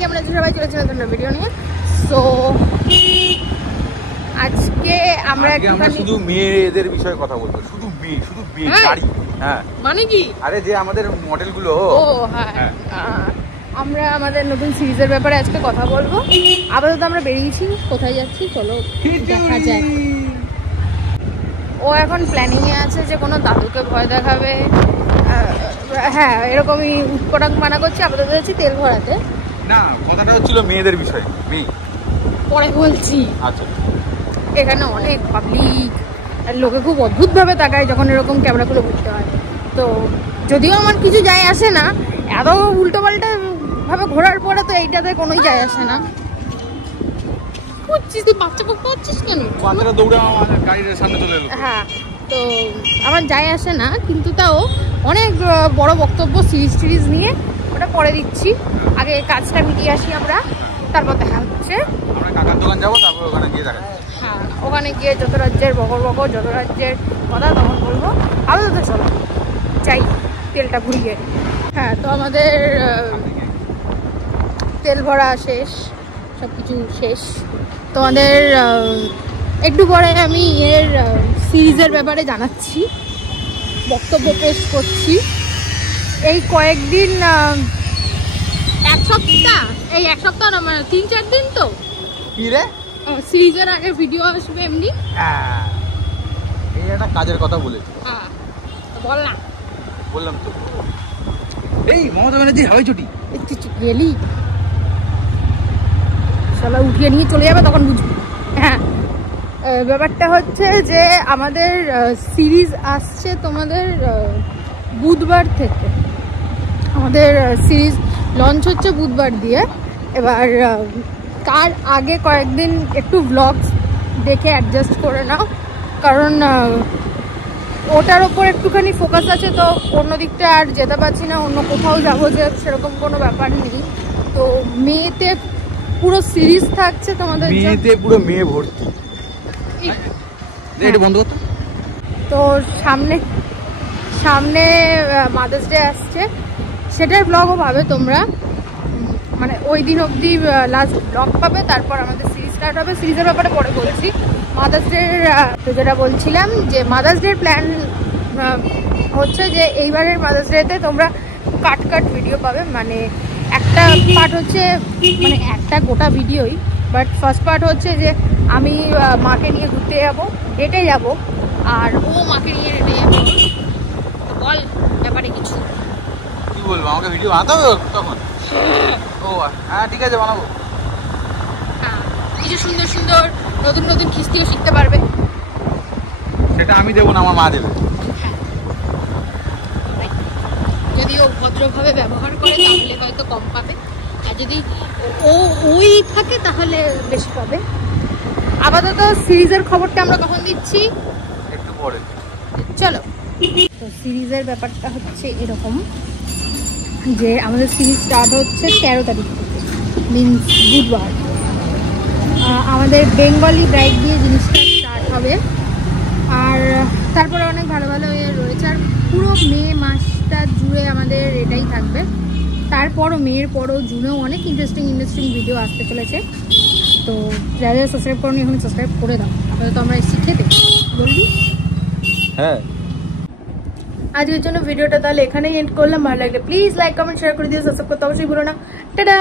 কেমন আছে সবাই? চলেছে নতুন ভিডিও নিয়ে। সো আজকে আমরা শুধু মেয়েদের বিষয়ে কথা বলবো। শুধু মেয়ে গাড়ি। হ্যাঁ মানে কি? আরে যে আমাদের মডেলগুলো। ও হ্যাঁ, আমরা আমাদের নতুন সিরিজের ব্যাপারে আজকে কথা বলবো। আপাতত আমরা বেরিয়েছি, কোথায় যাচ্ছি চলো দেখা যাক। ও এখন প্ল্যানিং এ আছে যে কোনো দাদুকে ভয় দেখাবে। হ্যাঁ এরকমই উৎপটাং মানা করছে। আপাতত যাচ্ছি তেল ভরাতে। না, কথাটা হচ্ছিল মেয়েদের বিষয়ে। পরে বলছি। আচ্ছা। এখানে অনেক পাবলিক, লোকে খুব অদ্ভুত ভাবে তাকায় যখন এরকম ক্যামেরাগুলো ঘুরতে হয়। তো যদিও আমার কিছু যায় আসে না, এত উল্টো পাল্টা ভাবে ঘোরার পরে তো এইটাতে কোনোই যায় আসে না। তুই বাচ্চা পাচ্ছিস কেন? বাচ্চারা দৌড়ে আমার গাড়ির সামনে চলে এলো। হ্যাঁ, তো আমার যায় আসে না, কিন্তু তাও অনেক বড় বক্তব্য সিরিজ নিয়ে ওটা পরে দিচ্ছি। আগে কাজটা মিটিয়ে আসি আমরা, তারপর দেখা হচ্ছে। আমরা কাকার দোকান যাবো, তারপর ওখানে গিয়ে দেখা। হ্যাঁ, ওখানে গিয়ে যত রাজ্যের বকর যত রাজ্যের কথা তখন বলবো। আলাদা চলো যাই তেলটা ঘুরিয়ে। হ্যাঁ, তো আমাদের তেল ভরা শেষ, সব কিছু শেষ। তোমাদের একটু পরে আমি এর সিরিজের ব্যাপারে জানাচ্ছি, বক্তব্য পেশ করছি। এই কয়েকদিন, এক সপ্তাহ না, মানে 3-4 দিন তো কি রে সিরিজের আগে ভিডিও আসবে এমনি। এই একটা কাজের কথা বলেছি। হ্যাঁ, বল না। বললাম তো, এই মমতা ব্যানার্জির হাওয়াই চটি গেলি শালা উঠিয়ে নিয়ে চলে যাবে, তখন বুঝবি। হ্যাঁ, ব্যাপারটা হচ্ছে যে আমাদের সিরিজ আসছে তোমাদের বুধবার থেকে। আমাদের সিরিজ লঞ্চ হচ্ছে বুধবার দিয়ে। এবার তার আগে কয়েকদিন একটু ভ্লগস দেখে অ্যাডজাস্ট করে নাও, কারণ ওটার ওপর একটুখানি ফোকাস আছে। তো অন্য দিকটা আর যেতে পারছি না, অন্য কোথাও যাবো যে সেরকম কোনো ব্যাপার নেই। তো মেয়েতে পুরো সিরিজ থাকছে তোমাদের, মেয়েতে পুরো মেয়ে ভর্তি। এটা বন্ধ করতে। তো সামনে মাদার্স ডে আসছে, সেটার ব্লগও পাবে তোমরা। মানে ওই দিন অবধি লাস্ট ব্লগ পাবে, তারপর আমাদের সিরিজ স্টার্ট হবে। সিরিজের ব্যাপারে পরে বলছি। মাদার্স ডে যেটা বলছিলাম, যে মাদার্স ডের প্ল্যান হচ্ছে যে এইবারের মাদার্স ডেতে তোমরা কাট ভিডিও পাবে। মানে একটা পার্ট হচ্ছে, মানে একটা গোটা ভিডিওই, বাট ফার্স্ট পার্ট হচ্ছে যে আমি মাকে নিয়ে ঘুরতে যাবো, ডেটে যাবো, আর ও মাকে নিয়ে ডেটে যাবো। বল ব্যাপারে কিছু। কি বলবো, আমাকে ভিডিও বানাতে হবে তখন? ও হ্যাঁ, ঠিক আছে, বানাবো। হ্যাঁ, কিছু সুন্দর নতুন খিস্তিও শিখতে পারবে। সেটা আমি দেবো না, আমার মা দেবে। যদি ও ভদ্রভাবে ব্যবহার করে তাহলে হয়তো কম পাবে, আর যদি ওই থাকে তাহলে বেশি পাবে। আপাতত সিরিজের খবরটা আমরা কখন দিচ্ছি? একটু পরে। চলো। তো সিরিজের ব্যাপারটা হচ্ছে এরকম যে আমাদের সিরিজ স্টার্ট হচ্ছে 13 তারিখ থেকে, মিনস বুধবার। আমাদের বেঙ্গলি ব্রাইড দিয়ে জিনিসটা স্টার্ট হবে, আর তারপরে অনেক ভালো রয়েছে। আর পুরো মে মাসটা জুড়ে আমাদের এটাই থাকবে। তারপরও মেয়ের পরও জুনেও অনেক ইন্টারেস্টিং ভিডিও আসতে চলেছে। তো যারা সাবস্ক্রাইব করনি এখন সাবস্ক্রাইব করে দাও। আপাতত আমরা শিখে দেব, বলবি? হ্যাঁ, আজকের জন্য ভিডিওটা তাহলে এখানেই এন্ড করলাম। ভালো লাগলে প্লিজ লাইক কমেন্ট শেয়ার করে দিও, সাবস্ক্রাইব করতে অবশ্যই ভুলো না। টাটা।